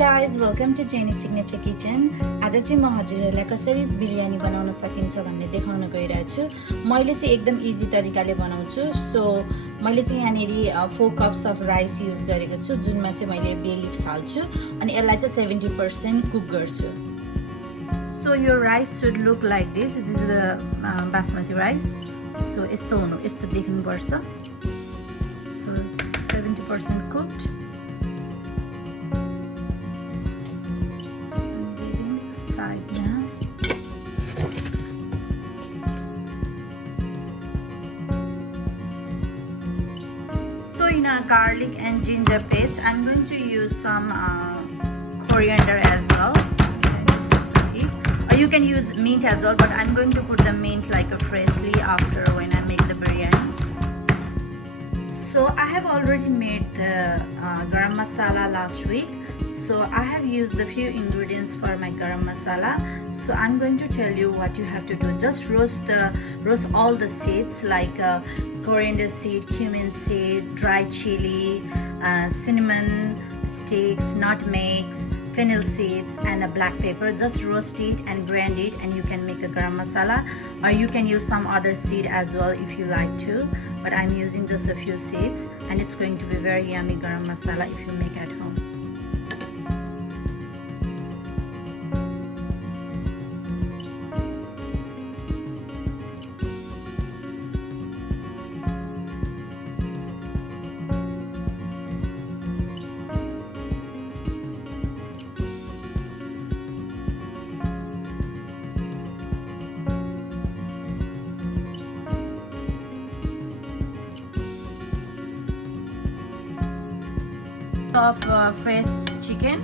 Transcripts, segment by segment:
guys, welcome to Jennysignaturekitchen. आज चाहिँ म हजुरहरुलाई कसरी बिरयानी बनाउन सकिन्छ भन्ने देखाउन गइरहेको छु। मैले चाहिँ एकदम इजी तरिकाले बनाउँछु। सो मैले चाहिँ यहाँनेरि 4 cups of राइस युज गरेको छु, जुनमा चाहिँ मैले बे लिव्स हाल्छु अनि यसलाई चाहिँ 70% कुक गर्छु। So your rice should look like this. This is the basmati rice. So यस्तो देख्नु पर्छ। So it's 70% cooked. So in a garlic and ginger paste, I'm going to use some coriander as well. Or you can use mint as well, but I'm going to put the mint like a freshly after when I make the biryani. So I have already made the garam masala last week. So I have used the few ingredients for my garam masala. So I'm going to tell you what you have to do. Just roast all the seeds like coriander seed, cumin seed, dry chili, cinnamon sticks, nutmegs, fennel seeds, and a black pepper. Just roast it and grind it, and you can make a garam masala, or you can use some other seed as well if you like to, but I'm using just a few seeds, and it's going to be very yummy garam masala if you make at home. Of fresh chicken.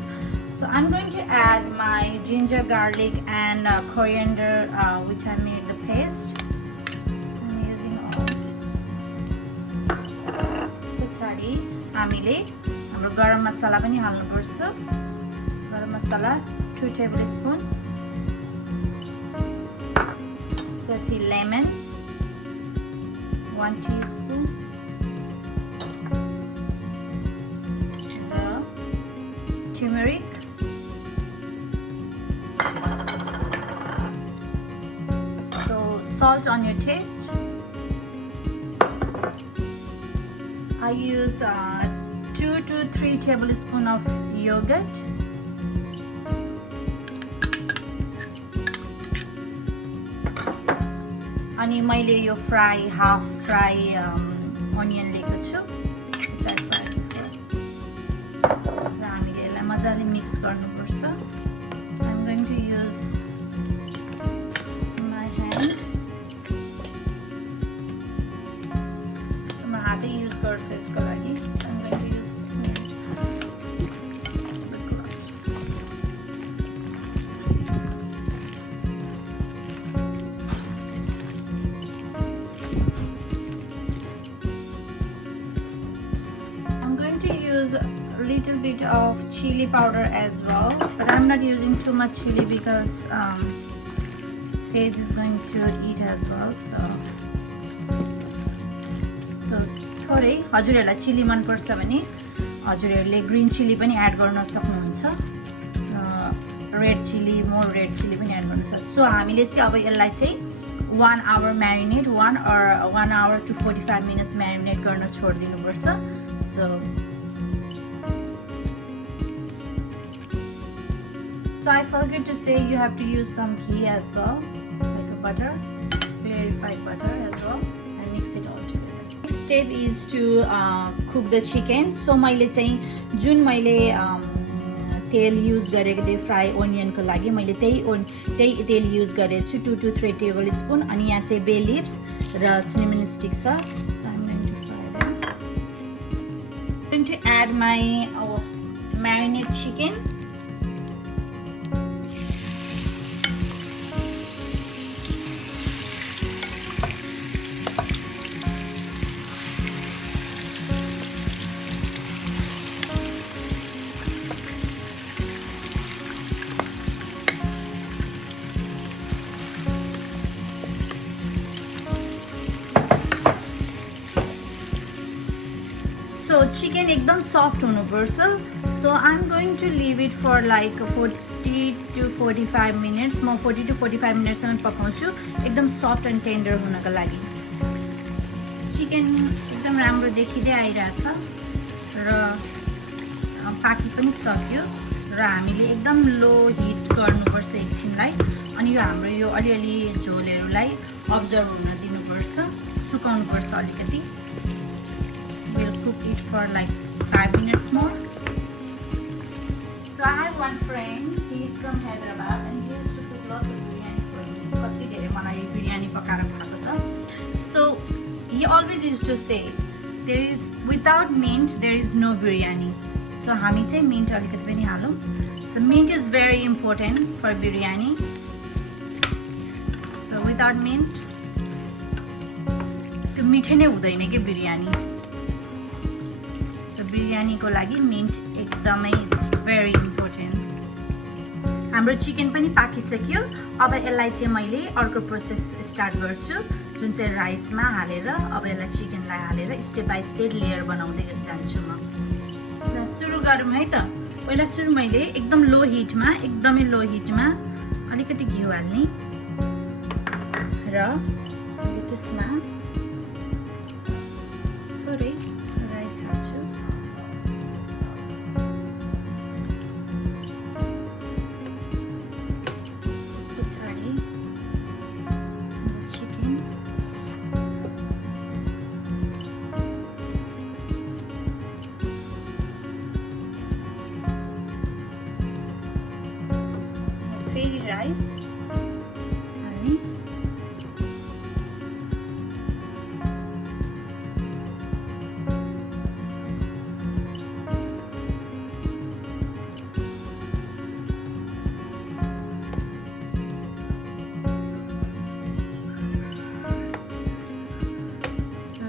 So I'm going to add my ginger, garlic, and coriander, which I made the paste. I'm using all. त्यसपछि हामीले हाम्रो गरम मसाला पनि हाल्नु पर्छ. गरम मसाला 2 tablespoon. त्यसपछि lemon 1 teaspoon. Turmeric, so salt on your taste. I use 2 to 3 tablespoons of yogurt. अनि मैले यो half fry onion लिएको छु. मजाले मिक्स गर्नुपर्छ. So I'm going to use my hand. म हातै युज गर्छु यसको लागि. So I'm going to use the gloves. I'm going to use a little bit of chili powder as well, but I'm not using too much chili because Sage is going to eat as well. So थोरै हजुरहरुलाई chilli मन पर्छ भने हजुरहरुले green chilli पनि add गर्न सक्नुहुन्छ. Red chilli, मोर red chilli पनि add गर्न सक्नुहुन्छ. सो हामीले चाहिँ अब यसलाई चाहिँ 1 hour marinate, 1 hour to 45 minutes marinate गर्न छोड्दिनु पर्छ. So I forget to say you have to use some ghee as well, like a butter, clarified butter as well, and mix it all together. Next step is to cook the chicken. So मैले चाहिँ जुन मैले तेल use गरेको थिएँ fry onion को लागि, मैले त्यही तेल युज गरेको छु 2 to 3 tablespoon. अनि यहाँ चाहिँ बे लिव्स र cinnamon sticks छ. So I'm going to fry them. I'm going to add my marinated chicken. Chicken एकदम सफ्ट हुनुपर्छ so I am going to leave it for like 40 to 45 minutes म 40 to 45 मिनटसम्म पकाउँछु एकदम soft end tender हुनको लागि chicken एकदम राम्रो देखिँदै आइरहेछ र पाकी पनि सक्यो र हामीले एकदम लो हिट गर्नुपर्छ एकछिनलाई अनि यो हाम्रो यो अलिअलि झोलहरूलाई अब्जर्भ हुन दिनुपर्छ सुकाउनुपर्छ अलिकति we'll cook it for like 5 minutes more so I have one friend he is from Hyderabad and he used to cook lots of biryani for me कति धेरै मलाई बिरयानी पकाएर खुवाएको छ so he always used to say there is without mint there is no biryani so हामी चाहिँ mint अलिकति पनि हालौं so mint is very important for biryani so without mint त्यो मिठै नै हुँदैन के बिरयानी बिरयानी को लागि मिन्ट एकदमै इट्स भेरी इम्पोर्टेन्ट हाम्रो चिकन पनि पाकिसक्यो अब यसलाई चाहिँ मैले अर्को प्रोसेस स्टार्ट गर्छु जुन चाहिँ राइसमा हालेर अब यसलाई चिकनलाई हालेर स्टेप बाइ स्टेप लेयर बनाउँदै जान्छु म ल सुरु गरौँ है त पहिला सुरु मैले एकदम लो हिटमा एकदमै लो हिटमा अलिकति घिउ हाल्ने र त्यसमा थोरै राइस हाल्छु rice आणि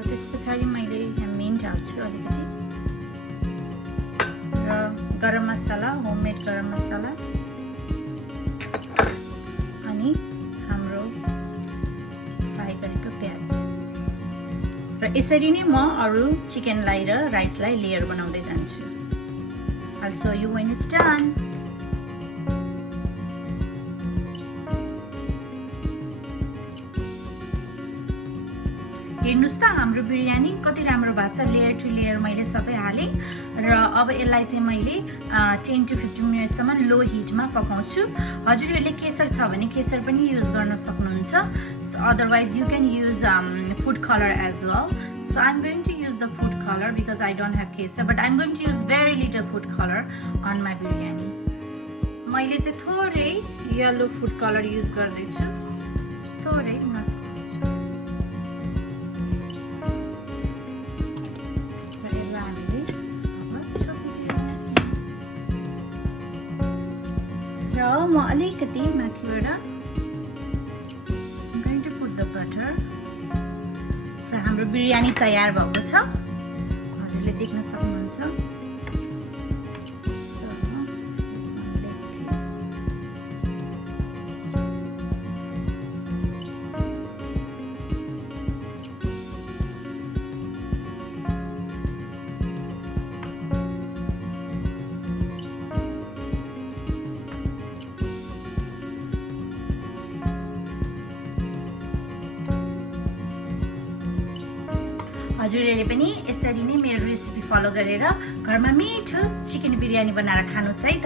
त्यसपछि मैले मिन्ट हाल्छु अलिकति र गरम मसाला होममेड गरम मसाला हाम्रो फ्राई गरेको प्याज र यसरी नै म अरु चिकनलाई र राइसलाई लेयर बनाउँदै जान्छु I'll show you when it's done हेर्नुस् त हाम्रो बिरयानी कति राम्रो भएको छ लेयर टु लेयर मैले सबै हाले र अब यसलाई चाहिँ मैले 10 to 15 मिनेटसम्म लो हिटमा पकाउँछु हजुरहरूले केसर छ भने केसर पनि युज गर्न सक्नुहुन्छ otherwise you can use food colour as well so I am going to use the food colour because I don't have केसर but I am going to use very little food colour on my biryani मैले चाहिँ थोरै yellow food colour use गर्दैछु थोरै म अलिकति माथिबाट I'm going to put the butter so हाम्रो बिरयानी तयार भएको छ हजुरले देख्न सक्नुहुन्छ so here's my leg piece हजुरहरूले पनि यसरी नै मेरो रेसिपी फलो गरेर घरमा मिठो चिकन बिरयानी बनाएर खानुस् है त